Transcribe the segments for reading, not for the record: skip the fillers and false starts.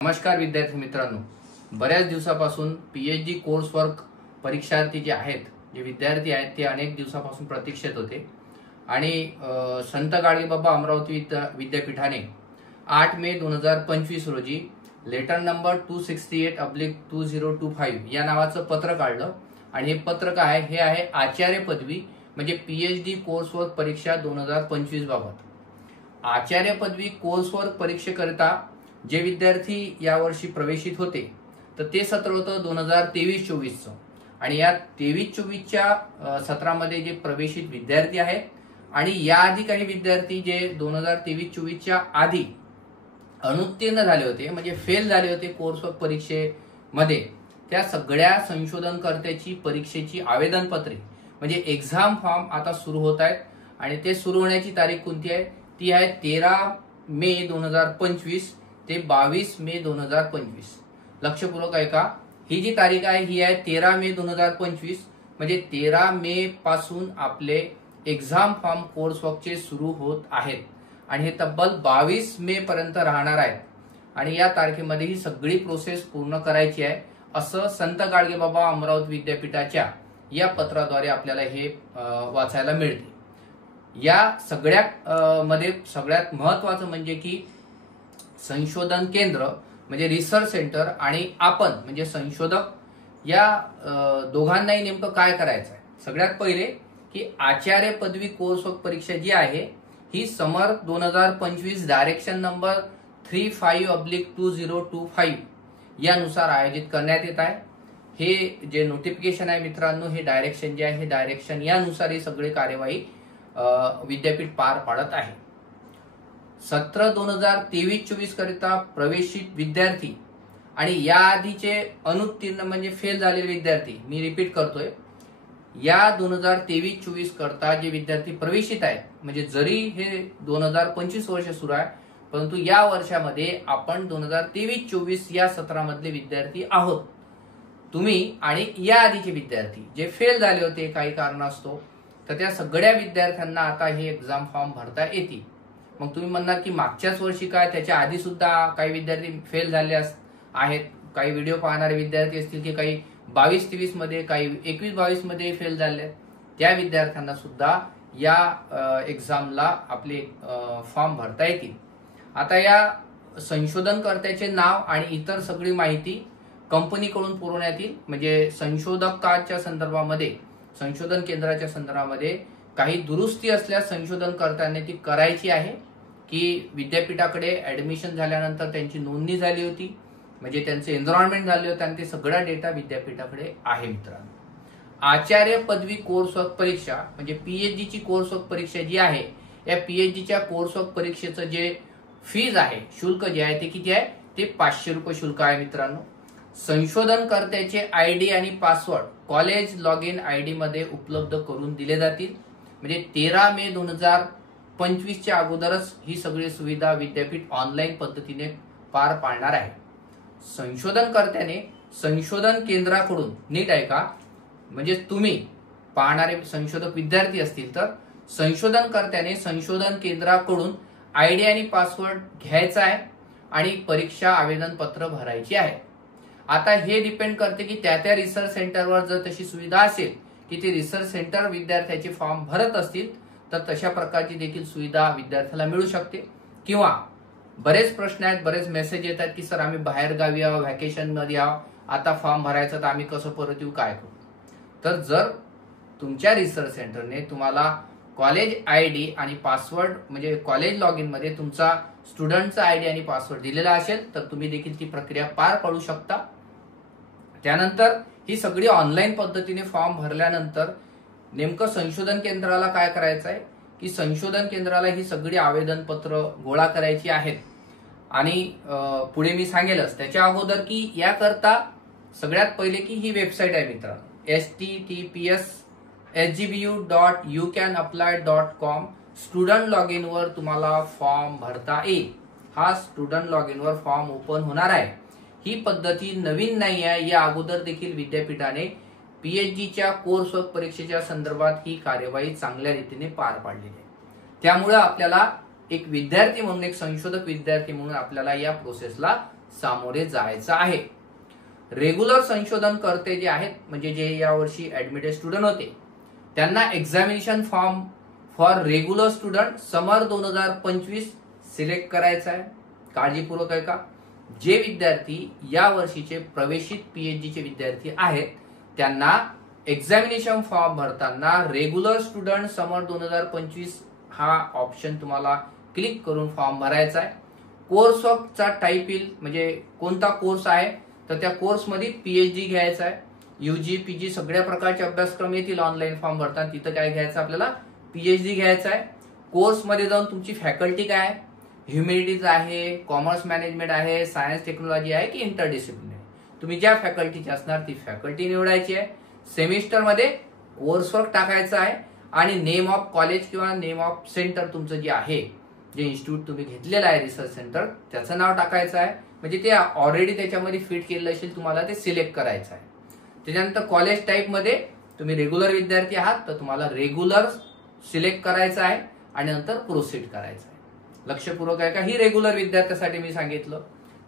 नमस्कार विद्यार्थी मित्रांनो, बऱ्याच दिवसापासून पीएचडी कोर्स वर्क परीक्षार्थी जे आहेत, जे विद्यार्थी आहेत ते अनेक दिवसापासून प्रतीक्षेत होते आणि संत गाडगेबाबा अमरावती विद्यापीठाने 8 मे 2025 रोजी लेटर नंबर 268/2025 या नावाचं पत्र काढलं आणि हे पत्र काय आहे? हे आहे आचार्य पदवी म्हणजे पीएचडी कोर्स वर्क परीक्षा 2025 बाबत। आचार्य पदवी कोर्स वर्क परीक्षेकरिता जे विद्यार्थी यावर्षी प्रवेशित होते तर ते सत्र होतं 2023-24 आणि या 23-24च्या सत्रामध्ये जे प्रवेशित विद्यार्थी आहेत आणि याआधी काही विद्यार्थी जे 2023-24च्या आधी अनुत्तीर्ण झाले होते म्हणजे फेल झाले होते कोर्स वर्क परीक्षेमध्ये, त्या सगळ्या संशोधनकर्त्याची परीक्षेची आवेदनपत्रे म्हणजे एक्झाम फॉर्म आता सुरू होत आहेत आणि ते सुरू होण्याची तारीख कोणती आहे? ती आहे 13 मे 2025 ते 22 मे 2025। लक्षपूर्वक ऐका, ही जी तारीख आहे ही आहे 13 मे 2025 म्हणजे 13 मे पासून आपले एक्झाम फॉर्म कोर्स वर्कचे सुरू होत आहेत आणि हे तब्बल 22 मे पर्यंत राहणार आहेत आणि या तारखेमध्ये ही सगळी प्रोसेस पूर्ण करायची आहे असं संत गाडगेबाबा अमरावती विद्यापीठाच्या या पत्राद्वारे आपल्याला हे वाचायला मिळते। या सगळ्या मध्ये सगळ्यात महत्वाचं म्हणजे की संशोधन केंद्र म्हणजे रिसर्च सेंटर आणि आपण म्हणजे संशोधक या दोघांनाही नेमकं काय करायचं आहे? सगळ्यात पहिले की आचार्य पदवी कोर्स वर्क परीक्षा जी आहे ही समर 2025 डायरेक्शन नंबर 35/2025 यानुसार आयोजित करण्यात येत आहे। हे जे नोटिफिकेशन आहे मित्रांनो, हे डायरेक्शन जे आहे हे डायरेक्शन यानुसार ही सगळी कार्यवाही विद्यापीठ पार पाडत आहे। सत्र 2023-24 करिता प्रवेशित विद्यार्थी आणि याआधीचे अनुत्तीर्ण म्हणजे फेल झालेले विद्यार्थी, मी रिपीट करतोय, या 2023-24 करता जे विद्यार्थी प्रवेशित आहेत म्हणजे जरी हे 2025 वर्ष सुरू आहे परंतु या वर्षामध्ये आपण 2023-24 या सत्रामधले विद्यार्थी आहोत तुम्ही आणि या आधीचे विद्यार्थी जे फेल झाले होते काही कारणास्तव, तर त्या सगळ्या विद्यार्थ्यांना आता हे एक्झाम फॉर्म भरता येतील। मग तुम्ही म्हणणार की मागच्याच वर्षी काय त्याच्या आधी सुद्धा काही विद्यार्थी फेल झाले आहेत, काही व्हिडिओ पाहणारे विद्यार्थी असतील की काही 22-23 मध्ये, काही 21-22 मध्ये फेल झाले, त्या विद्यार्थ्यांना सुद्धा या एक्झामला आपले फॉर्म भरता येतील। आता या संशोधनकर्त्याचे नाव आणि इतर सगळी माहिती कंपनीकडून पुरवण्यात येईल म्हणजे संशोधकाच्या संदर्भामध्ये, संशोधन केंद्राच्या संदर्भामध्ये काही दुरुस्ती असल्यास संशोधनकर्त्यांनी ती करायची आहे की विद्यापीठाकडे ऍडमिशन झाल्यानंतर त्यांची नोंदणी झाली होती म्हणजे त्यांचे एन्व्हायरमेंट झाले होते आणि ते सगळा डेटा विद्यापीठाकडे आहे। मित्रांनो, आचार्य पदवी कोर्स वर्क परीक्षा म्हणजे पीएचडीची कोर्स वर्क परीक्षा जी आहे, या पीएचडीच्या कोर्स वर्क परीक्षेचं जे फीज आहे, शुल्क जे आहे ते किती आहे? ते 500 रुपये शुल्क आहे मित्रांनो। संशोधनकर्त्याचे आयडी आणि password college log in ID मध्ये उपलब्ध करून दिले जातील म्हणजे 13 मे 2025च्या अगोदरच ही सगळी सुविधा विद्यापीठ ऑनलाईन पद्धतीने पार पाडणार आहे। संशोधनकर्त्याने संशोधन केंद्राकडून, नीट ऐका, म्हणजे तुम्ही पाहणारे संशोधक विद्यार्थी असतील तर संशोधनकर्त्याने संशोधन केंद्राकडून आयडी आणि पासवर्ड घ्यायचा आहे आणि परीक्षा आवेदन पत्र भरायची आहे। आता हे डिपेंड करते की त्या रिसर्च सेंटरवर जर तशी सुविधा असेल की ते रिसर्च सेंटर विद्यार्थ्याचे फॉर्म भरत असतील तर तशा प्रकारची देखील सुविधा विद्यार्थ्याला मिळू शकते। किंवा बरेच प्रश्न आहेत, बरेच मेसेज येतात की सर आम्ही बाहेर गावी आहोत, व्हॅकेशन मध्ये आहोत, आता फॉर्म भरायचा तर आम्ही कसं परत येऊ, काय करू? तर जर तुमच्या रिसर्च सेंटरने तुम्हाला कॉलेज आयडी आणि पासवर्ड म्हणजे कॉलेज लॉग इन मध्ये तुमचा स्टुडंटचा आयडी आणि पासवर्ड दिलेला असेल तर तुम्ही देखील ती प्रक्रिया पार पाडू शकता। त्यानंतर ही सगळी ऑनलाईन पद्धतीने फॉर्म भरल्यानंतर नेमकं संशोधन केंद्राला काय करायचं आहे की संशोधन केंद्राला ही सगळी आवेदनपत्र गोळा करायची आहेत आणि पुढे मी सांगेलच त्याच्या अगोदर की याकरता सगळ्यात पहिले की ही वेबसाईट आहे मित्रांनो, https://sgbu.youcanapply.com स्टुडंट लॉग इन वर तुम्हाला फॉर्म भरता येईल। हा स्टुडंट लॉग इन वर फॉर्म ओपन होणार आहे। ही पद्धती नवीन नाही आहे, या अगोदर देखील विद्यापीठाने पीएचडीच्या कोर्स वर्क परीक्षेच्या संदर्भात ही कार्यवाही चांगल्या रीतीने पार पाडलेली आहे। त्यामुळे आपल्याला एक विद्यार्थी म्हणून, एक संशोधक विद्यार्थी म्हणून आपल्याला या प्रोसेसला सामोरे जायचं आहे. रेग्युलर संशोधनकर्ते जे आहेत, म्हणजे जे यावर्षी ऍडमिटेड स्टुडंट होते, त्यांना examination form for regular student summer 2025 select करायचा आहे. काळजीपूर्वक ऐका. जे विद्यार्थी या वर्षीचे प्रवेशित पीएचडीचे विद्यार्थी आहेत, त्यांना एक्झामिनेशन फॉर्म भरताना रेग्युलर स्टुडंट समर 2025 हा ऑप्शन तुम्हाला क्लिक करून फॉर्म भरायचा आहे. कोर्स ऑफचा टाईप येईल, म्हणजे कोणता कोर्स आहे, तर त्या कोर्समध्ये पीएचडी घ्यायचा आहे. यूजी पीजी सगळ्या प्रकारचे अभ्यासक्रम येतील ऑनलाईन फॉर्म भरताना. तिथं काय घ्यायचं आपल्याला, पीएचडी घ्यायचा आहे. कोर्समध्ये जाऊन तुमची फॅकल्टी काय आहे, ह्युमॅनिटीज आहे, कॉमर्स मॅनेजमेंट आहे, सायन्स टेक्नॉलॉजी आहे की इंटरडिसिप्लिनरी आहे, तुम्ही ज्या फॅकल्टीची असणार ती फॅकल्टी निवडायची आहे. सेमिस्टरमध्ये कोर्सवर्क टाकायचं आहे आणि नेम ऑफ कॉलेज किंवा नेम ऑफ सेंटर तुमचं जे आहे, जे इन्स्टिट्यूट तुम्ही घेतलेलं आहे रिसर्च सेंटर, त्याचं नाव टाकायचं आहे. म्हणजे ते ऑलरेडी त्याच्यामध्ये फिट केलेलं असेल, तुम्हाला ते सिलेक्ट करायचं आहे. त्याच्यानंतर कॉलेज टाईप मध्ये तुम्ही रेग्युलर विद्यार्थी आहात तर तुम्हाला रेग्युलर सिलेक्ट करायचं आहे आणि नंतर प्रोसीड करायचं आहे. लक्षपूर्वक आहे का, ही रेग्युलर विद्यार्थ्यासाठी मी सांगितलं.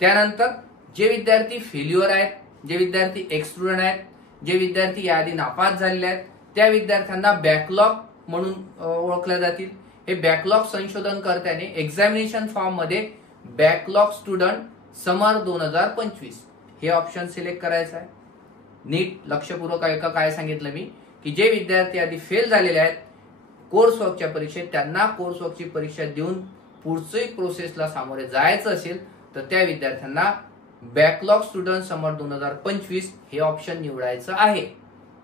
त्यानंतर जे विद्यार्थी फेल्युअर आहेत, जे विद्यार्थी एक्स स्टुडंट आहेत, जे विद्यार्थी याआधी नापास झालेले आहेत, त्या विद्यार्थ्यांना बॅकलॉग म्हणून ओळखल्या जातील. हे बॅकलॉग संशोधनकर्त्याने एक्झामिनेशन फॉर्म मध्ये बॅकलॉग स्टुडंट समर 2025 हे ऑप्शन सिलेक्ट करायचं आहे. नीट लक्षपूर्वक ऐका काय सांगितलं मी, की जे विद्यार्थी आधी फेल झालेले आहेत कोर्सवर्कच्या परीक्षेत, त्यांना कोर्सवर्कची परीक्षा देऊन पुढची प्रोसेसला सामोरे जायचं असेल तर त्या विद्यार्थ्यांना बॅकलॉग स्टुडंट समर 2025 हे ऑप्शन निवडायचं आहे.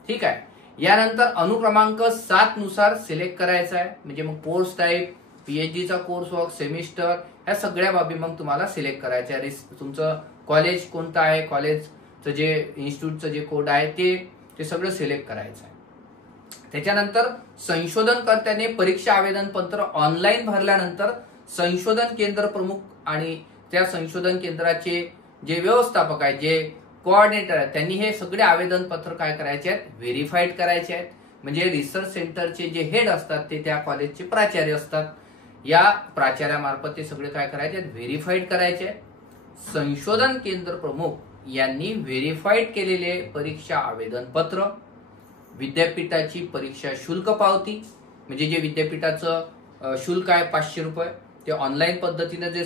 ठीक आहे. यानंतर अनुक्रमांक 7 नुसार सिलेक्ट करायचा आहे. म्हणजे मग कोर्स टाईप, पीएचडीचा कोर्सवर्क, सेमिस्टर, ह्या सगळ्या बाबी मग तुम्हाला सिलेक्ट करायच्या आहे. तुमचं कॉलेज कोणतं आहे, कॉलेजचं जे इन्स्टिट्यूटचं जे कोड आहे ते सगळं सिलेक्ट करायचं आहे. त्याच्यानंतर संशोधनकर्त्याने परीक्षा आवेदन पत्र ऑनलाईन भरल्यानंतर संशोधन केंद्र प्रमुख आणि त्या संशोधन केंद्राचे जे व्यवस्थापक आहेत, जे कोऑर्डिनेटर आहेत, त्यांनी हे सगळे आवेदन पत्र काय करायचे आहेत, व्हेरीफाईड करायचे आहेत. म्हणजे रिसर्च सेंटरचे जे हेड असतात ते त्या कॉलेजचे प्राचार्य असतात. या प्राचार्यामार्फत ते सगळे काय करायचे आहेत, व्हेरीफाईड करायचे आहेत. संशोधन केंद्र प्रमुख यांनी व्हेरीफाईड केलेले परीक्षा आवेदन पत्र, विद्यापीठाची परीक्षा शुल्क पावती, म्हणजे जे विद्यापीठाचं शुल्क आहे 500 रुपये, ते ऑनलाईन पद्धतीने जे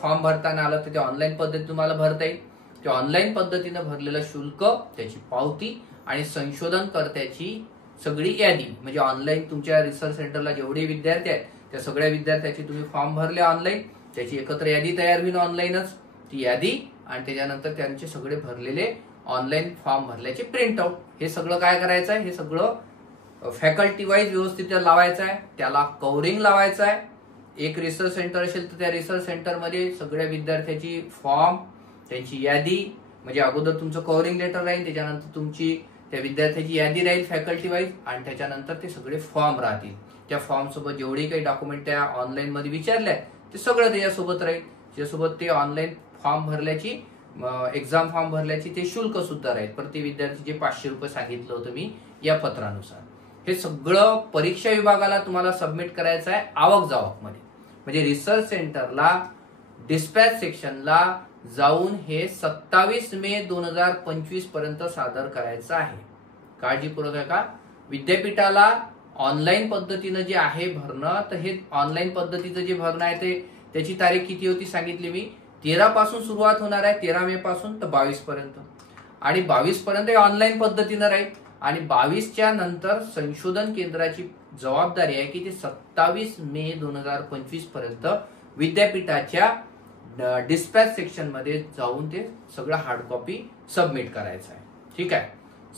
फॉर्म भरताना आलं तर ते ऑनलाईन पद्धती तुम्हाला भरता येईल. ते ऑनलाईन पद्धतीने भरलेलं शुल्क, त्याची पावती आणि संशोधनकर्त्याची सगळी यादी, म्हणजे ऑनलाईन तुमच्या रिसर्च सेंटरला जेवढे विद्यार्थी आहेत त्या सगळ्या विद्यार्थ्याची तुम्ही फॉर्म भरले ऑनलाईन, त्याची एकत्र यादी तयार होईल ऑनलाईनच, ती यादी आणि त्याच्यानंतर त्यांचे सगळे भरलेले ऑनलाईन फॉर्म भरल्याचे प्रिंट आउट, हे सगळं काय करायचं आहे, हे सगळं फॅकल्टी वाईज व्यवस्थित लावायचं आहे. त्याला कव्हरिंग लावायचं आहे. एक रिसर्च सेंटर असेल तर त्या रिसर्च सेंटरमध्ये सगळ्या विद्यार्थ्याची फॉर्म, त्यांची यादी, म्हणजे अगोदर तुमचं कव्हरिंग लेटर राहील, त्याच्यानंतर तुमची त्या विद्यार्थ्याची यादी राहील फॅकल्टी वाईज आणि त्याच्यानंतर ते सगळे फॉर्म राहतील. त्या फॉर्म सोबत जेवढे काही डॉक्युमेंट त्या ऑनलाईन मध्ये विचारले ते सगळं त्याच्यासोबत राहील. त्याच्यासोबत ते ऑनलाईन फॉर्म भरल्याची, एक्झाम फॉर्म भरल्याची ते शुल्क सुद्धा राहील. प्रति विद्यार्थी जे 500 रुपये सांगितलं होतं मी या पत्रानुसार. हे सगळं परीक्षा विभागाला तुम्हाला सबमिट करायचं आहे आवक जावक मध्ये. म्हणजे रिसर्च सेंटरला डिस्पॅच सेक्शनला जाऊन हे 27 मे 2025 पर्यंत सादर करायचं आहे. काळजीपूर्वक आहे का. विद्यापीठाला ऑनलाईन पद्धतीनं जे आहे भरणं, तर हे ऑनलाईन पद्धतीचं जे भरणं आहे ते त्याची तारीख किती होती सांगितली मी, 13 पासून सुरुवात होणार आहे, 13 मे पासून तर 22 पर्यंत, आणि 22 पर्यंत ऑनलाईन पद्धतीनं राहील. आणि 22च्या नंतर संशोधन केंद्राची जबाबदारी आहे की ते 27 मे 2025 पर्यंत विद्यापीठाच्या डिस्पॅच सेक्शन मध्ये जाऊन ते सगळं हार्ड कॉपी सबमिट करायचं आहे. ठीक आहे.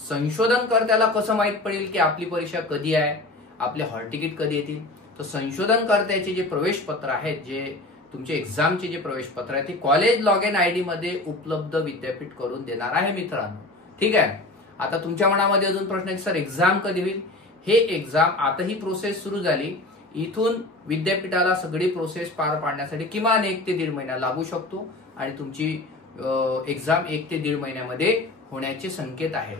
संशोधनकर्त्याला कसं माहित पडेल की आपली परीक्षा कधी आहे, आपले हॉल तिकीट कधी येतील, तर संशोधनकर्त्याचे जे प्रवेश पत्र आहेत, जे तुमचे एक्झामचे जे प्रवेश पत्र आहे, ते कॉलेज लॉग इन आयडी मध्ये उपलब्ध विद्यापीठ करून देणार आहे मित्रांनो. ठीक आहे. आता तुमच्या मनामध्ये अजून प्रश्न आहे, सर एक्झाम कधी होईल. हे एक्झाम आता ही प्रोसेस सुरू झाली, इथून विद्यापीठाला सगळी प्रोसेस पार पाडण्यासाठी किमान 1 ते 1.5 महिना लागू शकतो आणि तुमची एक्झाम 1 ते 1.5 महिन्यामध्ये होण्याचे संकेत आहे.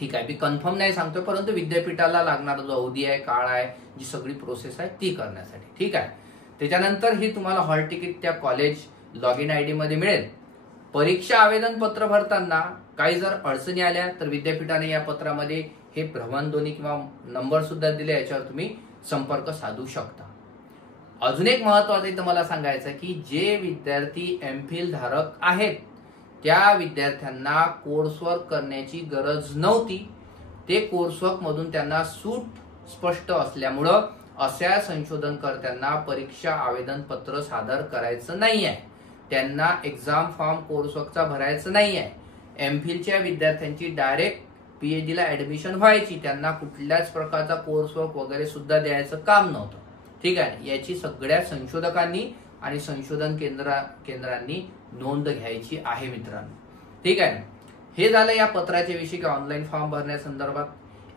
ठीक आहे. मी कन्फर्म नाही सांगतोय, परंतु विद्यापीठाला लागणारा जो अवधी आहे, काळ आहे, जी सगळी प्रोसेस आहे ती करण्यासाठी. ठीक आहे. त्याच्यानंतर ही तुम्हाला हॉल तिकीट त्या कॉलेज लॉग इन आयडी मध्ये मिळेल परीक्षा आवेदन पत्र भरताना काही जर अडचणी आल्या तर विद्यापीठाने या पत्रामध्ये हे भ्रमणध्वनी किंवा नंबर सुद्धा दिले, याच्यावर तुम्ही संपर्क साधू शकता. अजून एक महत्त्वाचं इथं मला सांगायचं की जे विद्यार्थी एमफिल धारक आहेत त्या विद्यार्थ्यांना कोर्सवर्क करण्याची गरज नव्हती. ते कोर्सवर्क मधून त्यांना सूट स्पष्ट असल्यामुळं अशा संशोधनकर्त्यांना परीक्षा आवेदन पत्र सादर करायचं नाही आहे. त्यांना एक्झाम फॉर्म कोर्सवर्कचा भरायचं नाही आहे. एमफिलच्या विद्यार्थ्यांची डायरेक्ट पीएचडी ला ऍडमिशन व्हायची. त्यांना कुठल्याच प्रकारचा कोर्सवर्क वगैरे सुद्धा द्यायचं काम नव्हतं. ठीक आहे, याची सगळ्या संशोधकांनी आणि संशोधन केंद्रांनी नोंद घ्यायची आहे मित्रांनो. ठीक आहे, हे झालं या पत्राच्या विषयी ऑनलाईन फॉर्म भरण्यासंदर्भात.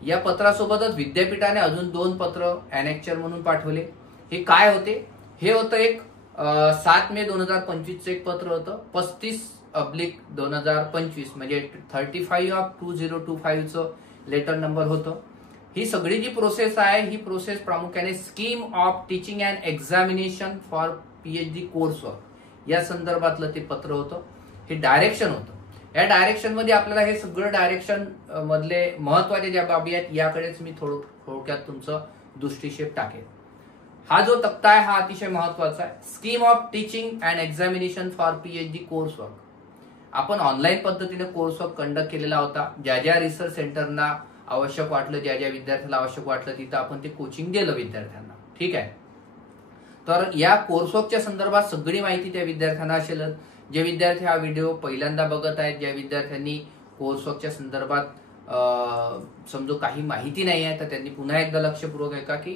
या पत्रासोबतच विद्यापीठाने अजून 2 पत्र अनेक्चर म्हणून पाठवले. हे काय होते? हे होतं एक 7 मे 2025 एक पत्र होतं. 35/2025 म्हणजे 35/2025 लेटर नंबर होतं. ही सगळी जी प्रोसेस आहे ही प्रोसेस प्रामुख्याने scheme of teaching and examination for PhD coursework या संदर्भातलं ते पत्र होतं. हे डायरेक्शन होतं. या डायरेक्शन मध्ये आपल्याला हे सगळं डायरेक्शन मधले महत्वाचे ज्या बाबी आहेत याकडेच मी थोडक्यात तुमचं दृष्टिक्षेप टाकेल. हा जो तक्ता आहे हा अतिशय महत्वाचा आहे. Scheme of teaching and examination for PhD coursework. आपण ऑनलाईन पद्धतीने कोर्सवर्क कंडक्ट केलेला होता. ज्या ज्या रिसर्च सेंटरना आवश्यक वाटलं, ज्या ज्या विद्यार्थ्याला आवश्यक वाटलं तिथं आपण ते कोचिंग दिलं विद्यार्थ्यांना. ठीक आहे, तर या कोर्सवर्कच्या संदर्भात सगळी माहिती त्या विद्यार्थ्यांना असेल. जे विद्यार्थी हा व्हिडिओ पहिल्यांदा बघत आहेत, ज्या विद्यार्थ्यांनी कोर्सवर्कच्या संदर्भात समजू काही माहिती नाही आहे, तर त्यांनी पुन्हा एकदा लक्षपूर्वक ऐका की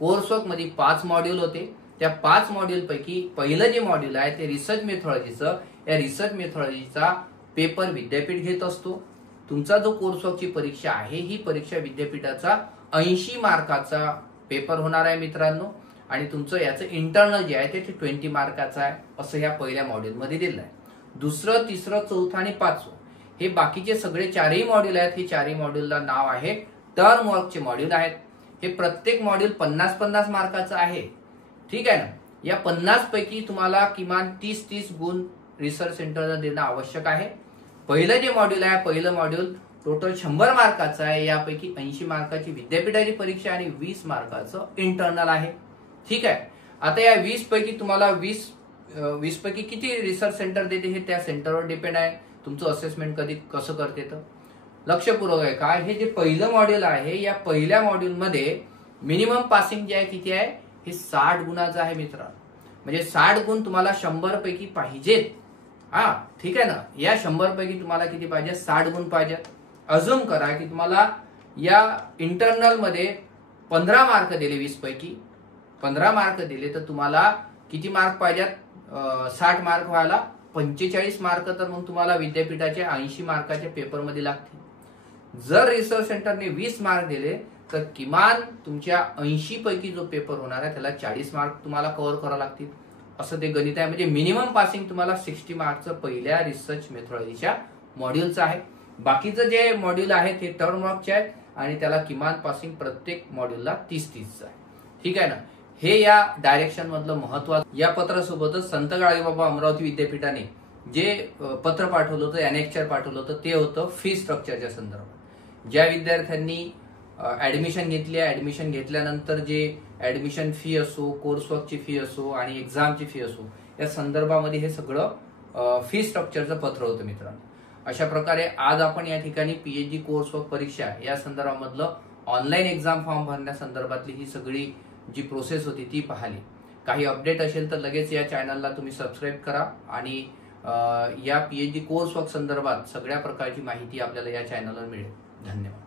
कोर्सवर्क मध्ये 5 मॉड्यूल होते. त्या 5 मॉड्यूल पैकी पहिलं जे मॉड्यूल आहे ते रिसर्च मेथॉलॉजीचं. या रिसर्च मेथॉलॉजीचा पेपर विद्यापीठ घेत असतो. तुमचा जो कोर्सवर्कची परीक्षा आहे ही परीक्षा विद्यापीठाचा 80 मार्काचा पेपर होणार आहे मित्रांनो. आणि तुमचं याचं इंटरनल जे आहे ते 20 मार्काचं आहे असं या पहिल्या मॉड्यूलमध्ये दिलं आहे. दुसरं, तिसरं, चौथं आणि 5वं हे बाकीचे सगळे 4ही मॉड्यूल आहेत. हे 4ही मॉड्यूलला नाव आहे टर्म वर्कचे मॉड्यूल आहेत. हे प्रत्येक मॉड्यूल 50-50 मार्काचं आहे. ठीक आहे ना. या 50 पैकी तुम्हाला किमान 30-30 गुण रिसर्च सेंटरला देणं आवश्यक आहे. पहिलं जे मॉड्यूल आहे, पहिलं मॉड्यूल टोटल 100 मार्काचं आहे. यापैकी 80 मार्काची विद्यापीठाची परीक्षा आणि 20 मार्काचं इंटरनल आहे. ठीक आहे, आता या 20 पैकी तुम्हाला 20 पैकी किती रिसर्च सेंटर देते हे त्या सेंटरवर डिपेंड आहे. तुमचं असेसमेंट कसं करते तर लक्षपूर्वक आहे का. हे जे पहिलं मॉड्यूल आहे या पहिल्या मॉड्यूल मध्ये मिनिमम पासिंग जे आहे किती आहे, हे 60 गुणाचं आहे मित्रांनो. म्हणजे 60 गुण तुम्हाला 100 पैकी पाहिजेत. हा, ठीक आहे ना. या 100 पैकी तुम्हाला किती पाहिजे, 60 गुण पाहिजेत. अजूम करा की तुम्हाला या इंटरनल मध्ये 15 मार्क दिले, 20 पैकी 15 मार्क दिले तर तुम्हाला किती मार्क पाहिजेत, 60 मार्क व्हायला 45 मार्क तर मग तुम्हाला विद्यापीठाचे 80 मार्काच्या पेपरमध्ये लागतील. जर रिसर्च सेंटरने 20 मार्क दिले तर किमान तुमच्या 80 पैकी जो पेपर होणार आहे त्याला 40 मार्क तुम्हाला कव्हर करावे लागतील. असं ते गणित आहे. म्हणजे मिनिमम पासिंग तुम्हाला 60 मार्कचं पहिल्या रिसर्च मेथॉलॉजीच्या मॉड्यूलचं आहे. बाकीचं जे मॉड्यूल आहे ते टर्म वर्कचे आहे आणि त्याला किमान पासिंग प्रत्येक मॉड्यूलला 30-30 आहे. ठीक आहे ना. हे या डायरेक्शन मधलं महत्वाचं. या पत्रासोबतच संत गाडगेबाबा अमरावती विद्यापीठाने जे पत्र पाठवलं होतं, अनेक्चर पाठवलं होतं ते होतं फी स्ट्रक्चरच्या संदर्भात. ज्या विद्यार्थ्यांनी ऍडमिशन घेतली आहे, ऍडमिशन घेतल्यानंतर जे ऍडमिशन फी असो, कोर्सवर्कची फी असो आणि एक्झामची फी असो या संदर्भामध्ये हे सगळं फी स्ट्रक्चरचं पत्र होतं मित्रांनो. अशा प्रकारे आज आपण या ठिकाणी पीएचडी कोर्सवर्क परीक्षा या संदर्भामधलं ऑनलाईन एक्झाम फॉर्म भरण्यासंदर्भातली ही सगळी जी प्रोसेस होती ती पाहिली. काही अपडेट असेल तर लगेच या चॅनलला तुम्ही सबस्क्राईब करा आणि या पीएचडी कोर्सवर्क संदर्भात सगळ्या प्रकारची माहिती आपल्याला या चॅनलवर मिळेल. धन्यवाद.